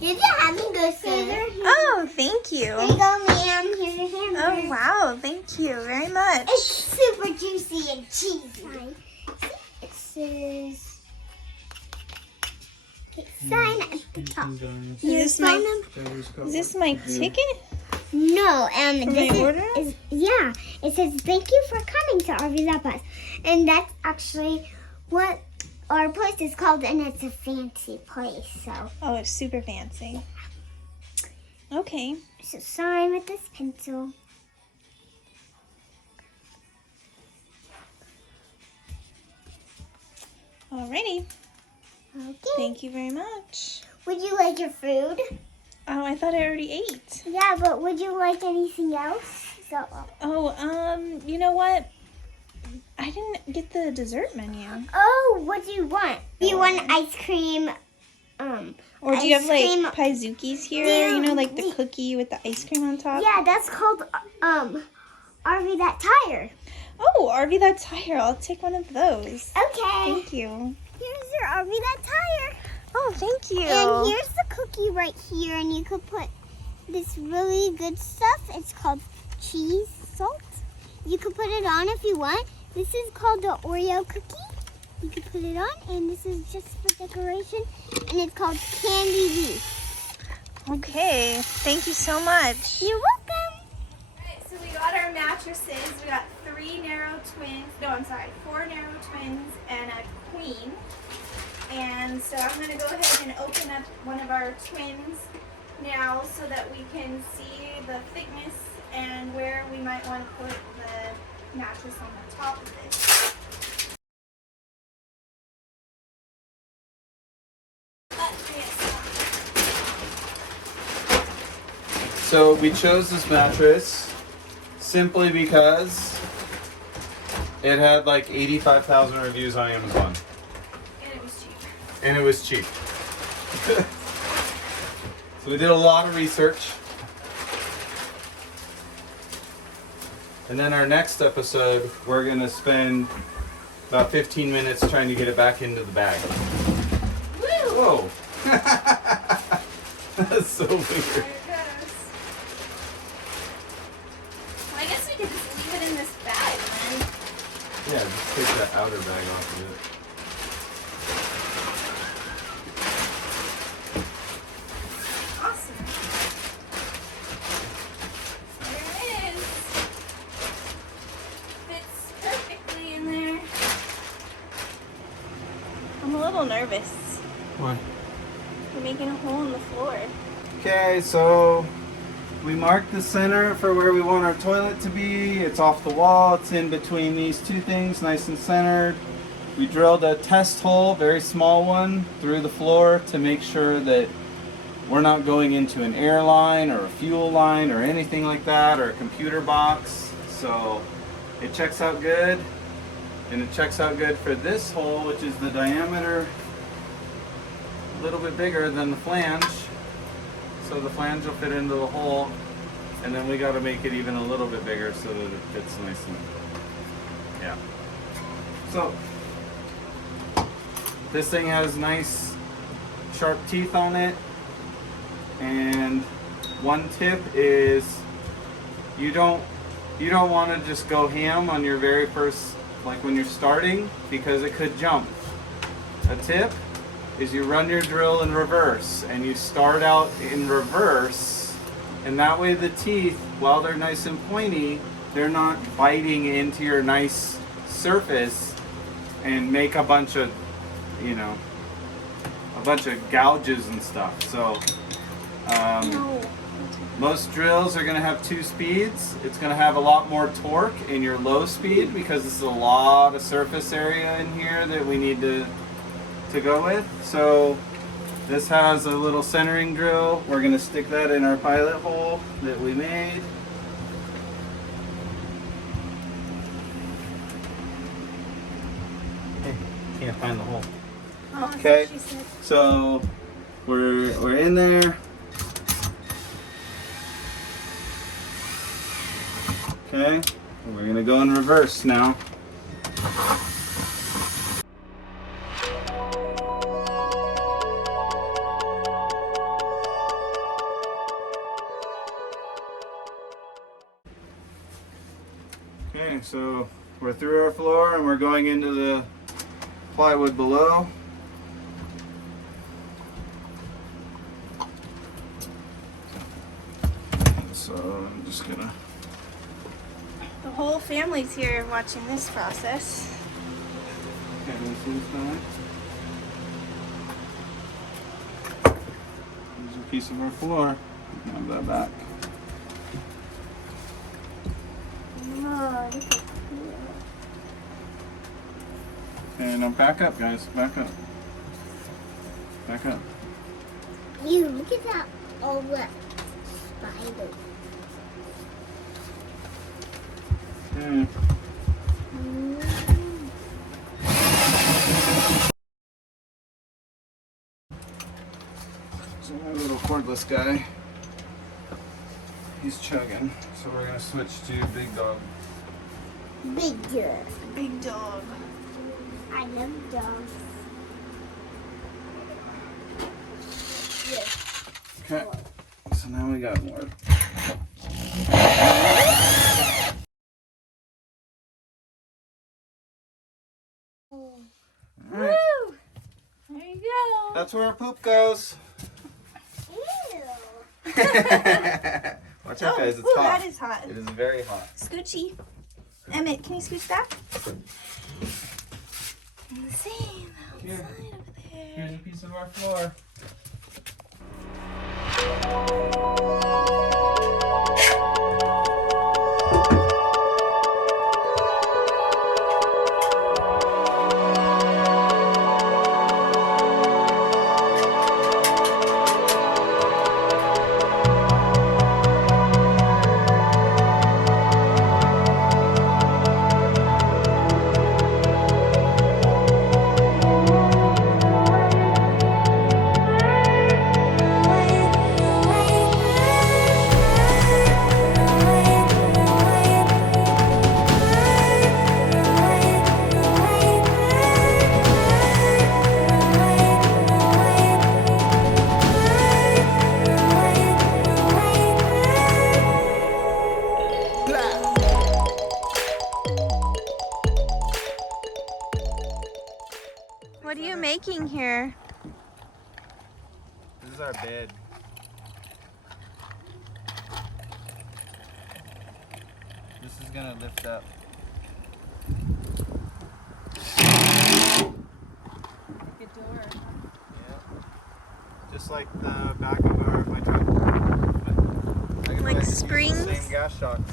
Did you have me go scissors? Oh, thank you. Here you go, ma'am. Here's your hamburger. Oh, wow. Thank you very much. It's super juicy and cheesy. It says, sign at the top. Is this my ticket? No, My order? Yeah, it says thank you for coming to RV Zapas, and that's actually what our place is called, and it's a fancy place. So, Oh, it's super fancy. Okay. so sign with this pencil. Alrighty. Okay. Thank you very much. Would you like your food? Oh, I thought I already ate. Yeah, but would you like anything else? So, Oh, you know what? I didn't get the dessert menu. oh, what do you want? Do you want ice cream? Or do you have Ice like cream. paizuki's here? Do- You know, like the do- cookie with the ice cream on top? Yeah, that's called RV That Tire. Oh, RV That Tire. I'll take one of those. Okay. Thank you. Here's your RV That Tire. Oh, thank you. And here's the cookie right here, and you could put this really good stuff. It's called cheese salt. You could put it on if you want. This is called the Oreo cookie. You could put it on, and this is just for decoration, and it's called Candy Leaf. Okay. Thank you so much. You're welcome. Alright, so we got our mattresses. We got 4 narrow twins and a queen. And so I'm going to go ahead and open up one of our twins now so that we can see the thickness and where we might want to put the mattress on the top of it. So we chose this mattress simply because it had like 85,000 reviews on Amazon. And it was cheap. And it was cheap. So we did a lot of research. And then our next episode, we're going to spend about 15 minutes trying to get it back into the bag. Woo! Whoa! That's so weird. There it goes. Well, I guess we could just leave it in this bag then. Yeah, just take that outer bag off of it. Awesome. There it is. Fits perfectly in there. I'm a little nervous. Why? We're making a hole in the floor. Okay, so we marked the center for where we want our toilet to be. It's off the wall. It's in between these two things, nice and centered. We drilled a test hole, very small one, through the floor to make sure that we're not going into an air line or a fuel line or anything like that, or a computer box. So it checks out good. And it checks out good for this hole, which is the diameter a little bit bigger than the flange. So the flange will fit into the hole, and then we got to make it even a little bit bigger so that it fits nice and, yeah. So this thing has nice sharp teeth on it, and one tip is you don't want to just go ham on your very first, like when you're starting, because it could jump. A tip is you run your drill in reverse, and you start out in reverse, and that way the teeth, while they're nice and pointy, they're not biting into your nice surface and make a bunch of, you know, a bunch of gouges and stuff. So most drills are going to have 2 speeds. It's going to have a lot more torque in your low speed because this is a lot of surface area in here that we need to go with. So this has a little centering drill. We're going to stick that in our pilot hole that we made. Hey, can't find the hole. Oh, Okay, she said. so we're in there. Okay, we're gonna go in reverse now. Okay, so we're through our floor and we're going into the plywood below. So I'm just gonna... The whole family's here watching this process. Okay, this is done. Here's a piece of our floor. Have that back. Oh, look at And now back up, guys. Back up. Back up. you. Look at that. All that spider. Okay. So my little cordless guy, he's chugging. So we're gonna switch to Big Dog. Big girl. Big dog. I love dogs. Yes. Okay. So now we got more. All right. Woo! There you go. That's where our poop goes. Ew. Watch out, guys. It's ooh, hot. that is hot. It is very hot. Scoochy. Emmett, can you scooch back? And the same Here. outside over there. Here's a piece of our floor. What are you making here? This is our bed. This is gonna lift up. Good door. Yeah. Just like the back of my truck. I can Like use the springs? Same gas shocks.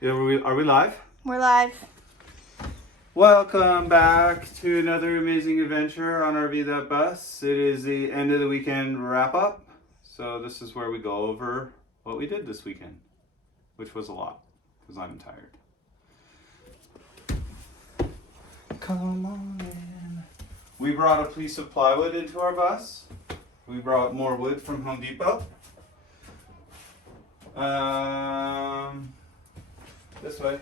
Yeah, are we live? We're live. Welcome back to another amazing adventure on RV That Bus. It is the end of the weekend wrap up. So this is where we go over what we did this weekend, which was a lot because I'm tired. Come on in. We brought a piece of plywood into our bus. We brought more wood from Home Depot. This way.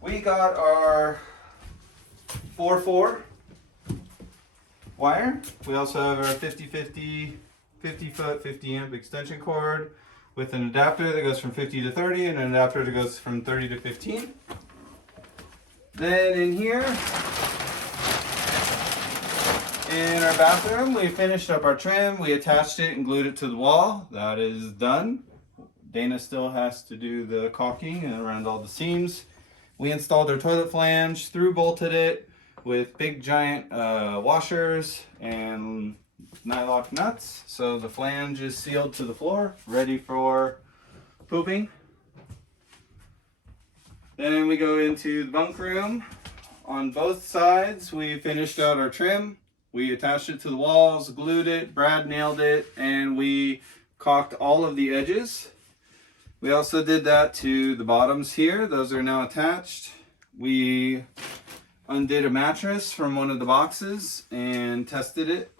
We got our 4-4 wire. We also have our 50-50 50-foot 50 amp extension cord with an adapter that goes from 50 to 30 and an adapter that goes from 30 to 15. Then in here, in our bathroom, we finished up our trim. We attached it and glued it to the wall. That is done. Dana still has to do the caulking and around all the seams. We installed our toilet flange, through bolted it with big giant washers and nylock nuts. So the flange is sealed to the floor, ready for pooping. Then we go into the bunk room. On both sides, we finished out our trim. We attached it to the walls, glued it, Brad nailed it, and we caulked all of the edges. We also did that to the bottoms here. Those are now attached. We undid a mattress from one of the boxes and tested it.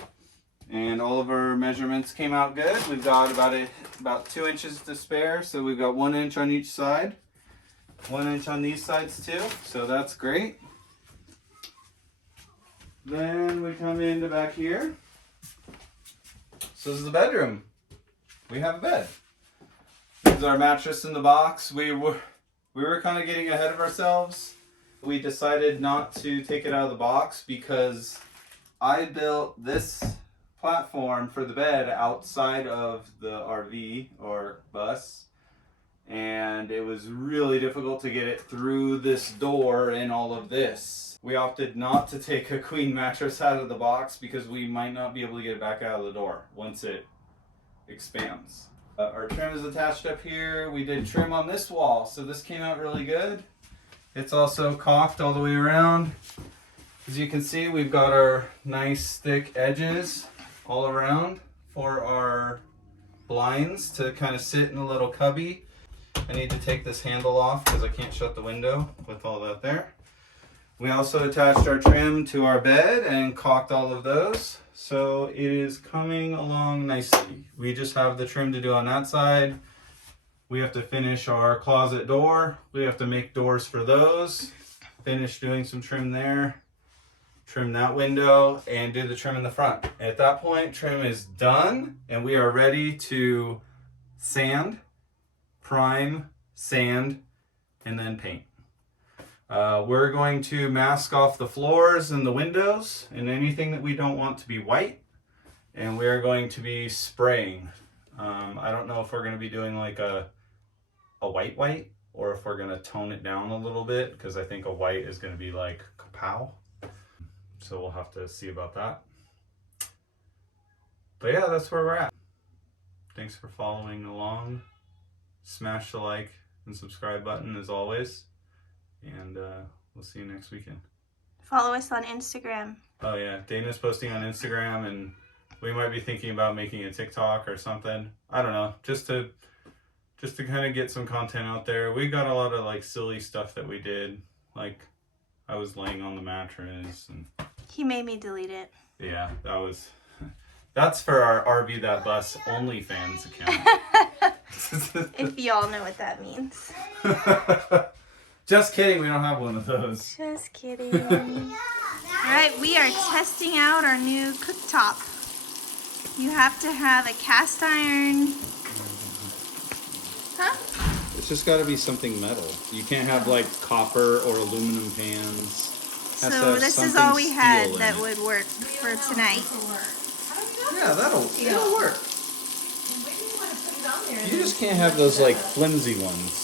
And all of our measurements came out good. We've got about 2 inches to spare. So we've got 1 inch on each side. 1 inch on these sides too. So that's great. Then we come into back here. So this is the bedroom. We have a bed. There's is our mattress in the box. We were kind of getting ahead of ourselves. We decided not to take it out of the box because I built this platform for the bed outside of the RV or bus, and it was really difficult to get it through this door and all of this. We opted not to take a queen mattress out of the box because we might not be able to get it back out of the door once it expands. Our trim is attached up here. We did trim on this wall, so this came out really good. It's also caulked all the way around. As you can see, we've got our nice thick edges all around for our blinds to kind of sit in a little cubby. I need to take this handle off because I can't shut the window with all that there. We also attached our trim to our bed and caulked all of those. So it is coming along nicely. We just have the trim to do on that side. We have to finish our closet door. We have to make doors for those. Finish doing some trim there. Trim that window and do the trim in the front. At that point, trim is done and we are ready to sand, prime, sand, and then paint. We're going to mask off the floors and the windows and anything that we don't want to be white. And we're going to be spraying. I don't know if we're going to be doing like a white or if we're going to tone it down a little bit because I think a white is going to be like kapow. So we'll have to see about that. But yeah, that's where we're at. Thanks for following along. Smash the like and subscribe button as always. And we'll see you next weekend. Follow us on Instagram. Oh yeah, Dana's posting on Instagram and we might be thinking about making a TikTok or something. I don't know, just to kind of get some content out there. We got a lot of like silly stuff that we did. Like I was laying on the mattress and He made me delete it. yeah, that's for our RV That Bus OnlyFans account. If y'all know what that means. Just kidding, we don't have one of those. Just kidding. Alright, we are testing out our new cooktop. You have to have a cast iron. Huh? It's just got to be something metal. You can't have like copper or aluminum pans. So this is all we had that would work for tonight. Yeah, it'll work. You just can't have those like flimsy ones.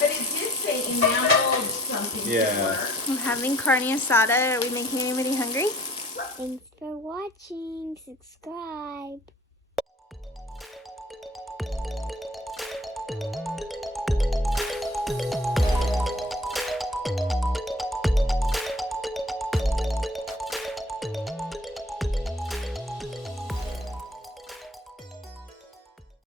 But it did say enameled something. Yeah. I'm having carne asada. Are we making anybody hungry? Thanks for watching. Subscribe.